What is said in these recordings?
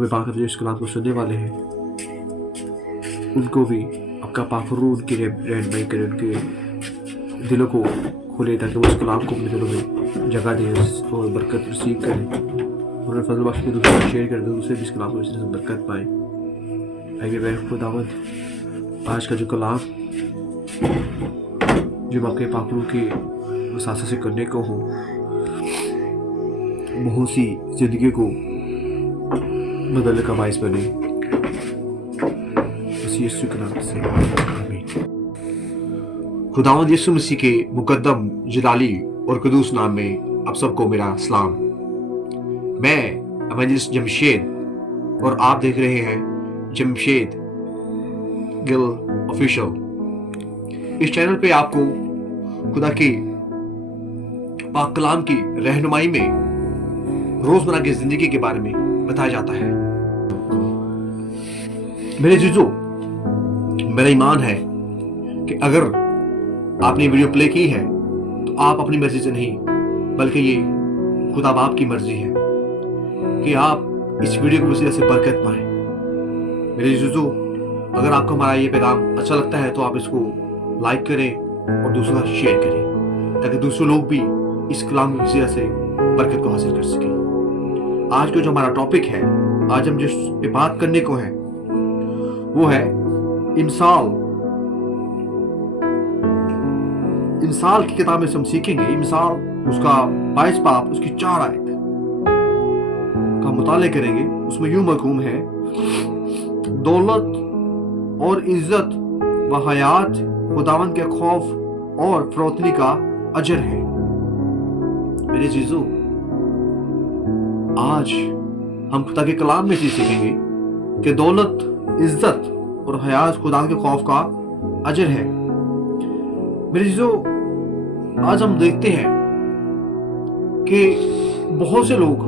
हमें पाक जो इस कलाम को सुनने वाले हैं उनको भी आपका पाखरू उनकी रहनुमाई करे, उनके दिलों को खोले ताकि वो इस कलाम को अपने दिलों में जगह दें और बरकत रिसीव करें, उन्हें फजल बख्श के दूसरे शेयर कर दें, दूसरे भी इस कलाम को इससे बरकत पाएँ। आइए मैं खुदावंद आज का जो कलाम जो मैं आपके पाखरू के वसासे से करने को हूँ बहुत सी जिंदगी को बदलने का बाइस बने। यीशु के नाम से आमीन। खुदावंद यीशु मसीह के मुकद्दम जलाली और कदूस नाम में आप सबको मेरा सलाम। मैं एवेंजलिस्ट जमशेद और आप देख रहे हैं जमशेद गिल ऑफिशियल। इस चैनल पे आपको खुदा की पाक कलाम की रहनुमाई में रोजमर्रा की जिंदगी के बारे में बताया जाता है। मेरे जीजो, मेरा ईमान है कि अगर आपने वीडियो प्ले की है तो आप अपनी मर्जी से नहीं बल्कि ये खुदा बाप की मर्जी है कि आप इस वीडियो को वसीले से बरकत पाएं। मेरे जीजो, अगर आपको हमारा ये पैगाम अच्छा लगता है तो आप इसको लाइक करें और दूसरा शेयर करें ताकि दूसरे लोग भी इस कलाम की वसीले से बरकत को हासिल कर सकें। आज का जो हमारा टॉपिक है, आज हम जिस पे बात करने को है वो है इमसाल। इमसाल की किताब में हम सीखेंगे इमसाल उसका 22 बाब उसकी 4 आयत का मुताले करेंगे। उसमें यूं मरकूम है, दौलत और इज्जत व हयात खुदावंद के खौफ और फरोतनी का अजर है। मेरे जीजो, आज हम खुदा के कलाम में चीज सीखेंगे कि दौलत, इज्जत और हयात खुदा के खौफ का अजर है। मेरे जीजो, आज हम देखते हैं कि बहुत से लोग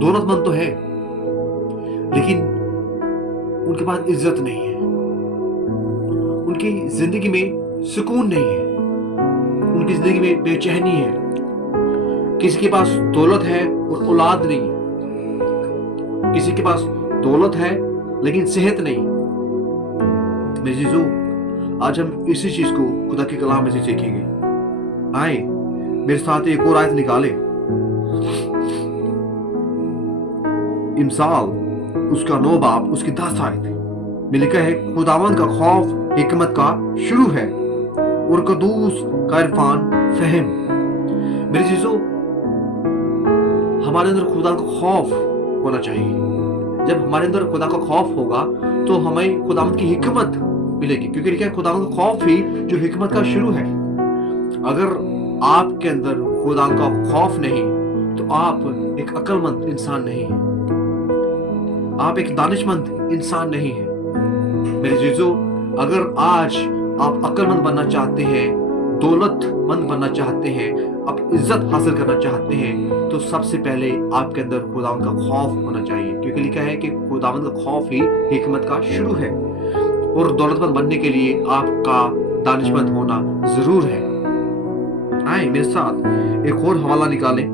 दौलतमंद तो हैं लेकिन उनके पास इज्जत नहीं है, उनकी जिंदगी में सुकून नहीं है, उनकी जिंदगी में बेचैनी है। किसी के पास दौलत है और औलाद नहीं, किसी के पास दौलत है लेकिन सेहत नहीं। मेरे जीजो, आज हम इसी चीज को खुदा के कलाम में से सीखेंगे। आए मेरे साथ एक और आयत निकाले। इमसाल उसका 9 बाब उसकी 10 आयत में लिखा है, खुदावंद का खौफ हिकमत का शुरू है और कदूस का इरफान फहम। मेरे जीजो, हमारे अंदर खुदा का खौफ होना चाहिए। जब हमारे अंदर खुदा का खौफ होगा तो हमें खुदावंद की हिकमत मिलेगी, क्योंकि लिखा है खुदावंद का खौफ ही जो हिकमत का शुरू है। अगर आपके अंदर खुदा का खौफ नहीं तो आप एक अक्लमंद इंसान नहीं है, आप एक दानिशमंद इंसान नहीं है। मेरे जीजो, अगर आज आप अक्लमंद बनना चाहते हैं, दौलतमंद बनना चाहते हैं, आप इज्जत हासिल करना चाहते हैं तो सबसे पहले आपके अंदर खुदावंद का खौफ होना चाहिए, क्योंकि लिखा है कि खुदावंद का खौफ ही हिकमत का शुरू है। और दौलतमंद बनने के लिए आपका दानिशमंद होना जरूर है। आए मेरे साथ एक और हवाला निकालें।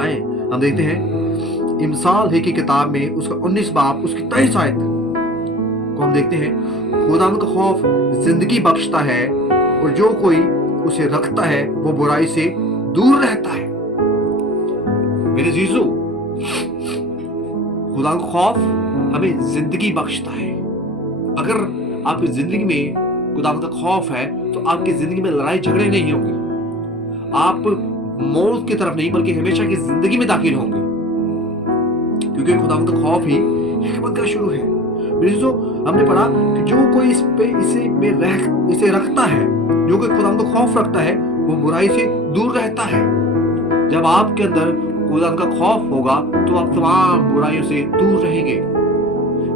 आए हम देखते हैं इमसाल है की किताब में उसका 19 बाब उसकी 23 आयत को हम देखते हैं, खुदावंद का खौफ जिंदगी बख्शता है और जो कोई उसे रखता है वो बुराई से दूर रहता है। मेरे जीजो, खुदा का खौफ हमें जिंदगी बख्शता है। अगर आपकी जिंदगी में खुदा का खौफ है तो आपकी जिंदगी में लड़ाई झगड़े नहीं होंगे, आप मौत की तरफ नहीं बल्कि हमेशा की जिंदगी में दाखिल होंगे, क्योंकि खुदा का खौफ ही हिकमत का शुरू है। मेरे जो हमने पढ़ा कि जो कोई इसे रखता है, जो कोई खुदा का खौफ रखता है वो बुराई से दूर रहता है। जब आपके अंदर खुदा का खौफ होगा तो आप तमाम बुराइयों से दूर रहेंगे।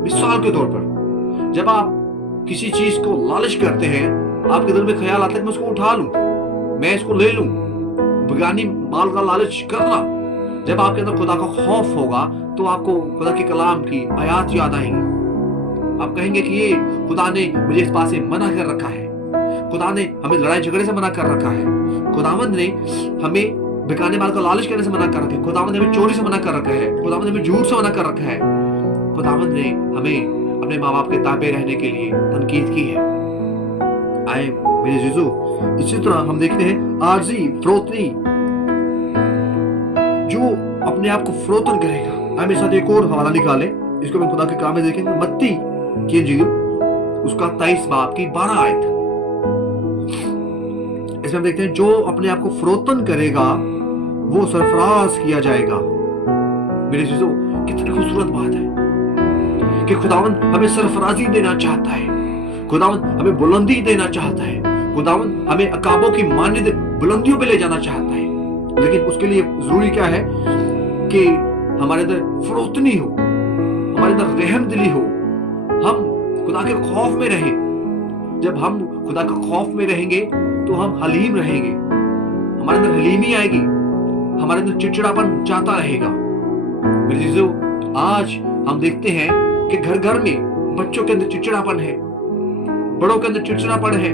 मिसाल के तौर पर, जब आप किसी चीज को लालच करते हैं, आपके दिल में ख्याल आता है कि मैं इसको उठा लूं, मैं इसको ले लूं, बेगानी माल का लालच करना। जब आपके अंदर खुदा का खौफ होगा तो आपको खुदा के कलाम की आयत याद आएंगी। आप कहेंगे कि ये खुदा ने मुझे इस बात से मना कर रखा है, खुदा ने हमें लड़ाई झगड़े से मना कर रखा है, खुदावंद ने हमें बिकाने वाले को लालच करने से मना कर रखा है, खुदावंद ने हमें चोरी से मना कर रखा है, खुदावंद ने हमें झूठ से मना कर रखा है, खुदावंद ने हमें अपने माँ बाप के ताबे रहने के लिए तनकीद की है। आए मेरे जीजू, इसी तरह हम देखते हैं आरजी फरोतनी, जो अपने आप को फरोतन करेगा। आए मेरे साथ एक और हवाला निकाले, इसको हम खुदा के काम में देखेंगे। मत्ती की इंजील उसका 23 बाब की 12 आयत, इसमें हम देखते हैं जो अपने आप को फरोतन करेगा वो सरफराज किया जाएगा। मेरे जीजो, कितनी खूबसूरत बात है कि खुदावंद हमें सरफराजी देना चाहता है, खुदावंद हमें बुलंदी देना चाहता है, खुदावंद हमें अकाबों की मान्यता बुलंदियों पे ले जाना चाहता है। लेकिन उसके लिए जरूरी क्या है कि हमारे अंदर फरोतनी हो, हमारे अंदर रहम दिली हो, हम खुदा के खौफ में रहें। जब हम खुदा के खौफ में रहेंगे तो हम हलीम रहेंगे, हमारे अंदर हलीमी आएगी, हमारे अंदर चिड़चिड़ापन जाता रहेगा। मेरे जीजो, आज हम देखते हैं कि घर घर में बच्चों के अंदर चिड़चिड़ापन है, बड़ों के अंदर चिड़चिड़ापन है।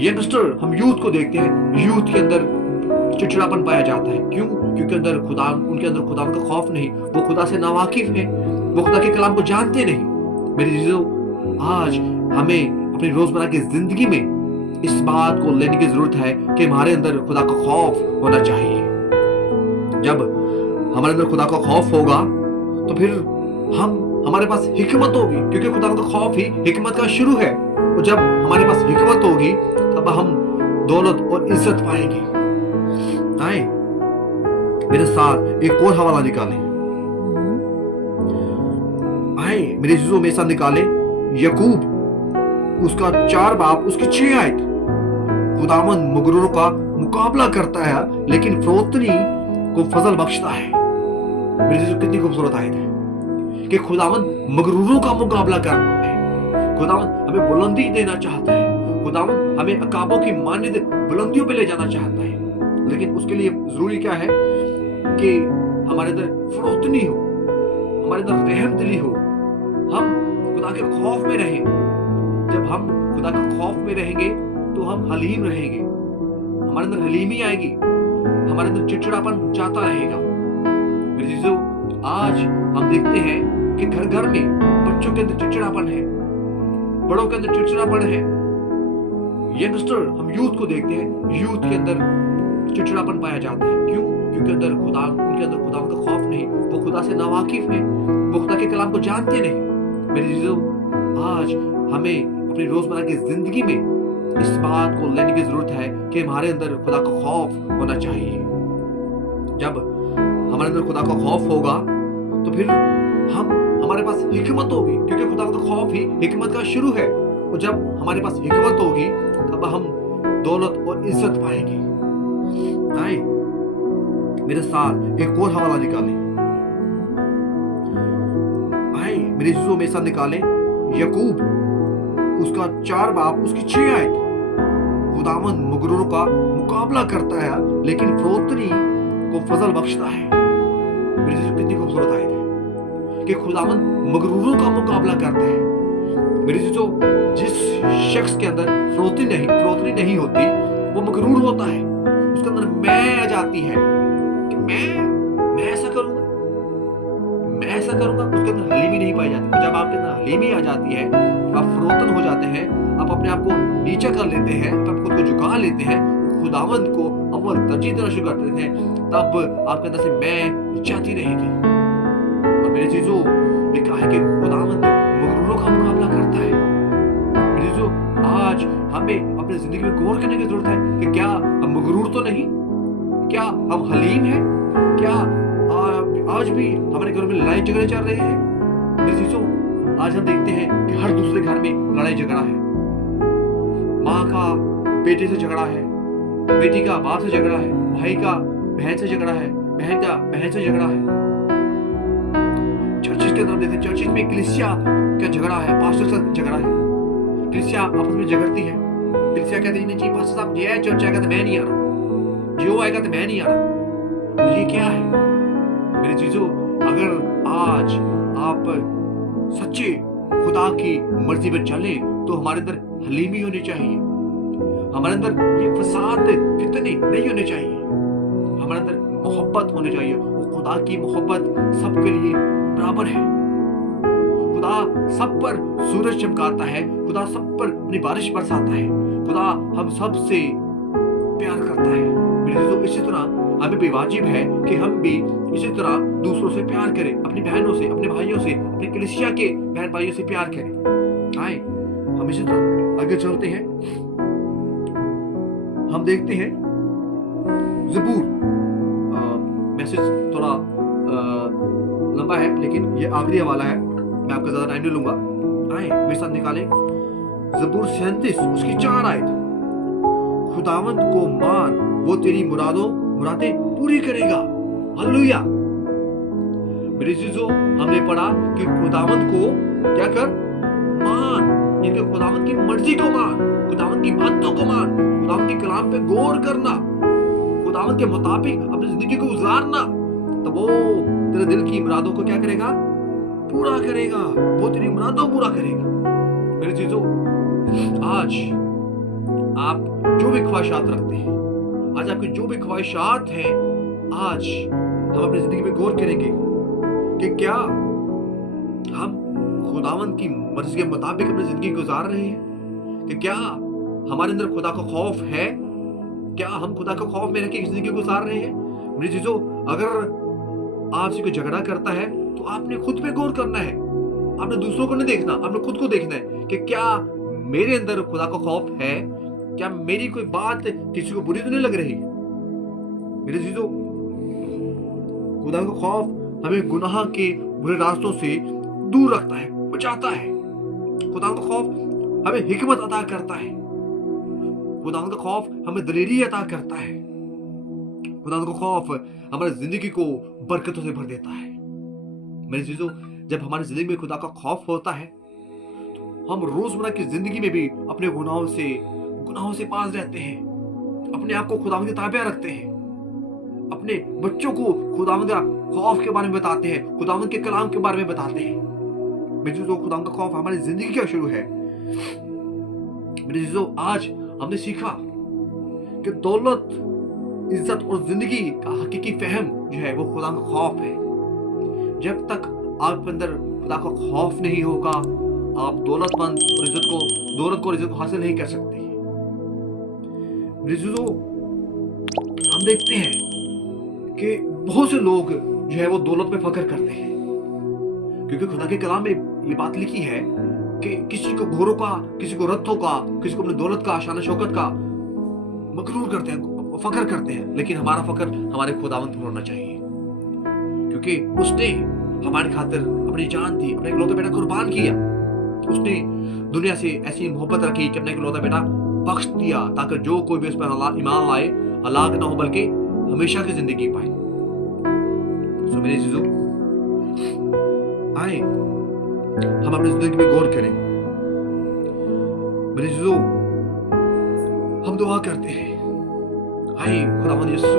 यंगस्टर, हम यूथ को देखते हैं, यूथ के अंदर चिड़चिड़ापन पाया जाता है। क्यों? क्योंकि उनके अंदर खुदा का खौफ नहीं, वो खुदा से नावाकिफ है, वो खुदा के कलाम को जानते नहीं। मेरे जीजो, आज हमें अपनी रोजमर्रा की जिंदगी में इस बात को लेने की जरूरत है कि हमारे अंदर खुदा का खौफ होना चाहिए। जब हमारे अंदर खुदा का खौफ होगा तो फिर हमारे पास हिकमत होगी, क्योंकि खुदा का खौफ ही हिकमत का शुरू है। और जब हमारे पास हिकमत होगी तब हम दौलत और इज्जत पाएंगे। आए मेरे साथ एक और हवाला निकालें। आए मेरे जीजो, मेरे साथ निकाले यकूब उसका 4 बाब उसकी 6 आयत। खुदावंद मगरूरों का मुकाबला करता है लेकिन फरोतनी को फजल बख्शता है। मेरे जीजो, कितनी खूबसूरत आयत है कि खुदावंद मगरूरों का मुकाबला करता है, खुदावंद हमें बुलंदी देना चाहता है, खुदावंद हमें अकाबों की मान्यता बुलंदियों पे ले जाना चाहता है। लेकिन उसके लिए जरूरी क्या है कि हमारे अंदर फरोतनी हो, हमारे अंदर रहम दिली हो, हम खुदा के खौफ में रहें। जब हम खुदा के खौफ में रहेंगे तो हम हलीम रहेंगे, हमारे अंदर हलीमी आएगी, हमारे अंदर चिड़चिड़ापन जाता रहेगा। मेरे जीजो, आज हम देखते हैं कि घर घर में बच्चों के अंदर चिड़चिड़ापन है, बड़ों के अंदर चिड़चिड़ापन है। यंगस्टर, हम यूथ को देखते हैं, यूथ के अंदर चिड़चिड़ापन पाया जाता है। क्यों? क्योंकि उनके अंदर खुदा का खौफ नहीं, वो खुदा से नावाकिफ है, वो खुदा के कलाम को जानते नहीं। मेरे जीजो, आज हमें अपनी रोजमर्रा की जिंदगी में इस बात को लेने की जरूरत है कि हमारे अंदर खुदा का खौफ होना चाहिए। जब हमारे अंदर खुदा का खौफ होगा तो फिर हमारे पास हिकमत होगी, क्योंकि खुदा का खौफ ही हिकमत का शुरू है। और जब हमारे पास हिकमत होगी तब हम दौलत और इज्जत पाएंगे। आए मेरे साथ एक और हवाला निकालें। आए मेरे जीजो, मेरे साथ निकालें यकूब उसका 4 बाब उसकी 6 आयत। खुदावंद मगरूरों का मुकाबला करता है लेकिन फरोतनी को फजल बख्शता है। मेरे जीजो, कितनी खूबसूरत आयत है कि खुदावंद मगरूरों का मुकाबला करता है। मेरे जीजो, जिस शख्स के अंदर फरोतनी नहीं होती वो मगरूर होता है, उसके अंदर मैं आ जाती है कि मैं ऐसा करूंगा, मैं ऐसा करूंगा। उसके अंदर हलीमी नहीं पाई जाती। जब आपके अंदर हलीमी आ जाती है, आप फरोतन हो जाते हैं, आप अपने आप को नीचा कर लेते हैं, आप खुद को झुका लेते हैं, खुदावंद को अव्वल तरजीह देना शुरू कर देते हैं, तब आपके अंदर से मैं जाती रहेगी। और मेरे चीजों लिखा है कि खुदावंद मगरूरों का मुकाबला करता है। मेरे चीजों, आज हमें अपनी जिंदगी में गौर करने की जरूरत है कि क्या हम मगरूर तो नहीं, क्या हम हलीम हैं, क्या आज भी हमारे घरों में लड़ाई झगड़े चल रहे हैं। मेरे चीजों, आज हम देखते हैं कि हर दूसरे घर में लड़ाई झगड़ा है, माँ का बेटे से झगड़ा है, बेटी का बाप से झगड़ा है, भाई का बहन से झगड़ा है, बहन का बहन से झगड़ा है। चर्चिस के अंदर देखते हैं, चर्चिस में कलीसिया का झगड़ा है, पास्टर का झगड़ा है, कलीसिया आपस में झगड़ती है। कलीसिया कहते हैं जी पास्टर साहब ये है, चर्च आएगा तो मैं नहीं आ रहा, जो आएगा तो मैं नहीं आ रहा। तो ये क्या है मेरे चीजों? अगर आज आप सच्चे खुदा की मर्जी में चले तो हमारे अंदर हलीमी होनी चाहिए, हमारे अंदर ये फसाद फितने नहीं होने चाहिए। हमारे अंदर मोहब्बत होनी चाहिए। वो खुदा की मोहब्बत सबके लिए बराबर है। खुदा सब पर सूरज चमकाता है, खुदा सब पर अपनी बारिश बरसाता है, खुदा हम सब से प्यार करता है। मेरे दोस्तों, इसी तरह हमें भी वाजिब है कि हम भी इसी तरह दूसरों से प्यार करें, अपनी बहनों से, अपने भाइयों से, अपने कलीसिया के बहन भाइयों से प्यार करें। आए हम इसी तरह आगे चलते हैं। हम देखते हैं ज़बूर, मैसेज थोड़ा लंबा है लेकिन ये आखिरी हवाला है, मैं आपका ज्यादा टाइम नहीं लूंगा। आए मेरे साथ निकालें ज़बूर 37 उसकी 4 आयत। खुदावंद को मान, वो तेरी मुरादें पूरी करेगा। हालेलुया। मेरे अजीजों, हमने पढ़ा कि खुदावंद को क्या कर, मान, यानी खुदावंद की मर्जी को मान, खुदावंद की बातों को मान, खुदावंद के कलाम पे गौर करना, खुदावंद के मुताबिक अपनी जिंदगी को गुजारना, तो वो तेरे दिल की मुरादों को क्या करेगा, पूरा करेगा। वो तेरी मुरादों पूरा करेगा। मेरे अजीजों, आज आप जो भी ख्वाहिशात रखते हैं, आज आपकी जो भी ख्वाहिशात हैं, आज हम अपनी जिंदगी में गौर करेंगे कि क्या हम खुदावंद की मर्जी के मुताबिक अपनी जिंदगी गुजार रहे हैं, कि क्या हमारे अंदर खुदा का खौफ है, क्या हम खुदा का खौफ में रह के जिंदगी गुजार रहे हैं। मेरे चीजों, अगर आपसे कोई झगड़ा करता है तो आपने खुद पे गौर करना है, आपने दूसरों को नहीं देखना, आपने खुद को देखना है कि क्या मेरे अंदर खुदा का खौफ है, क्या मेरी कोई बात किसी को बुरी तो नहीं लग रही। मेरे चीजों, खुदा का खौफ हमें गुनाह के बुरे रास्तों से दूर रखता है, बचाता है। खुदा का खौफ हमें हिकमत अता करता है, खुदा का खौफ हमें दलेरी अता करता है, खुदा का खौफ हमारी जिंदगी को बरकतों से भर देता है। मेरे चीजों, जब हमारी जिंदगी में खुदा का खौफ होता है तो हम रोजमर्रा की जिंदगी में भी अपने गुनाहों से पास रहते हैं, अपने आप को खुदावंद के ताबे रखते हैं, अपने बच्चों को खुदावंद का खौफ के बारे में बताते हैं, खुदावंद के कलाम के बारे में बताते हैं। मेरे चीजों, खुदावंद का खौफ हमारी जिंदगी का शुरू है। मेरे चीजों, आज हमने सीखा कि दौलत, इज्जत और जिंदगी का हकीकी फहम जो है वो खुदा का खौफ है। जब तक आपके अंदर खुदा का खौफ नहीं होगा, आप दौलत को इज्जत को हासिल नहीं कर सकते। हम देखते हैं कि बहुत से लोग जो है वो दौलत पे फख्र करते हैं, क्योंकि खुदा के कलाम में ये बात लिखी है कि किसी को घोड़ों का, किसी को रथों का, किसी को अपनी दौलत का, शान शौकत का मगरूर करते हैं, फख्र करते हैं। लेकिन हमारा फख्र हमारे खुदावंद पर होना चाहिए, क्योंकि उसने हमारी खातिर अपनी जान दी, अपने इकलौता बेटा कुर्बान किया। उसने दुनिया से ऐसी मोहब्बत रखी कि अपने इकलौता बेटा बख्श दिया, ताकि जो कोई भी उस पर ईमान लाए हलाक ना हो बल्कि हमेशा की जिंदगी पाए। सो मेरे अजीजों, आए हम अपनी जिंदगी में गौर करें। मेरे अजीजों, हम दुआ करते हैं, हाय खुदावंद यीशु,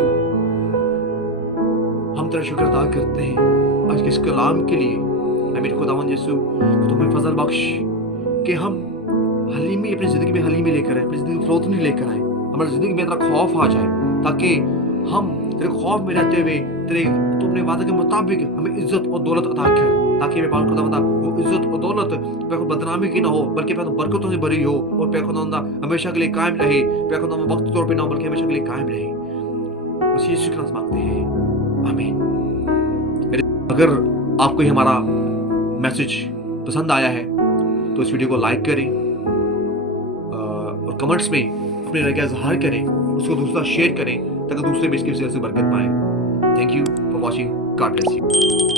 हम तेरा शुक्र अदा करते हैं आज के इस कलाम के लिए। मेरे खुदावंद यीशु, तुम्हें फजल बख्श कि हम हलीमी अपनी जिंदगी में हलीमी लेकर आए, अपनी जिंदगी में फरोतनी लेकर आए, हमारी जिंदगी में तेरा खौफ आ जाए, ताकि हम तेरे खौफ में रहते हुए तुमने वादा के मुताबिक हमें इज्जत और दौलत अता कर, ताकि मैं खुदावंद वो इज्जत और दौलत बदनामी की ना हो बल्कि बरकतों से भरी हो, और खुदावंद हमेशा के लिए कायम रहे, खुदावंद वक्त तौर पे ना हो बल्कि हमेशा के लिए कायम रहे। बस यीशु के नाम मांगते हैं, आमीन। अगर आपको हमारा मैसेज पसंद आया है तो इस वीडियो को लाइक करें और कमेंट्स में अपने राय का इजहार करें, उसको दूसरा शेयर करें ताकि दूसरे भी इसकी वजह से बरकत पाएं। Thank you for watching, God bless you.